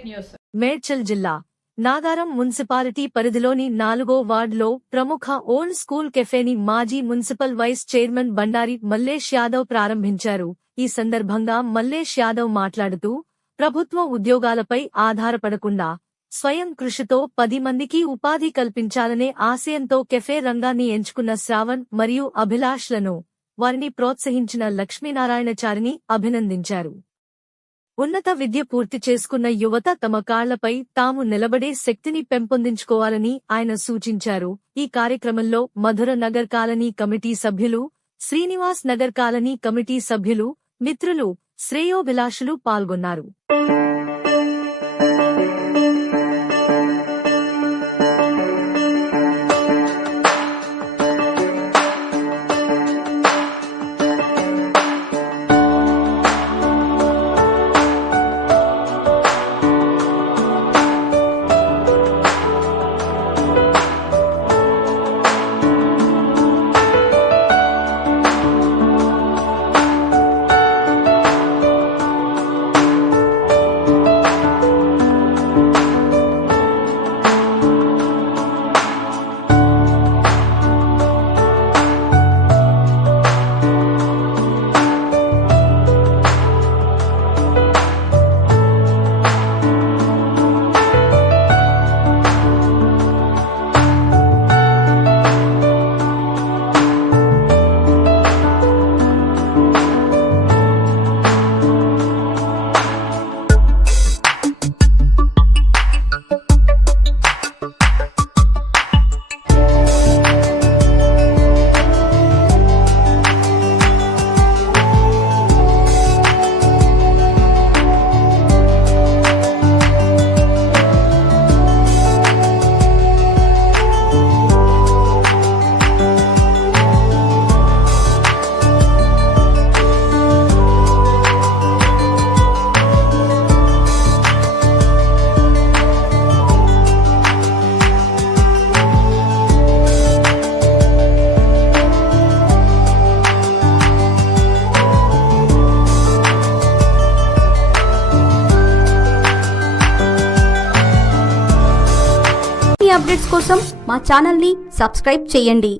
Fake news. Medchal జిల్లా Nagaram municipality పరిధిలోని 4వ వార్డులో ప్రముఖ ఓల్డ్ స్కూల్ కెఫేని మాజీ municipal vice chairman Bandari Mallesh Yadav ప్రారంభించారు. ఈ సందర్భంగా మల్లేష్ యాదవ్ మాట్లాడుతూ ప్రభుత్వ ఉద్యోగాలపై ఆధారపడకుండా స్వయం కృషితో 10 మందికి ఉపాధి కల్పించాలనే ఆశయంతో కెఫే రంగాన్ని ఎంచుకున్న శ్రావణ్ మరియు అభిలాష్లను వారిని ప్రోత్సహించిన లక్ష్మీనారాయణచారిని అభినందించారు. ఉన్నత విద్య పూర్తి చేసుకున్న యువత తమ కాళ్లపై తాము నిలబడే శక్తిని పెంపొందించుకోవాలని ఆయన సూచించారు. ఈ కార్యక్రమంలో మధుర నగర్ కాలనీ కమిటీ సభ్యులు, శ్రీనివాస్ నగర్ కాలనీ కమిటీ సభ్యులు, మిత్రులు, శ్రేయోభిలాషులు పాల్గొన్నారు. అప్డేట్స్ కోసం మా ఛానల్ ని సబ్స్క్రైబ్ చేయండి.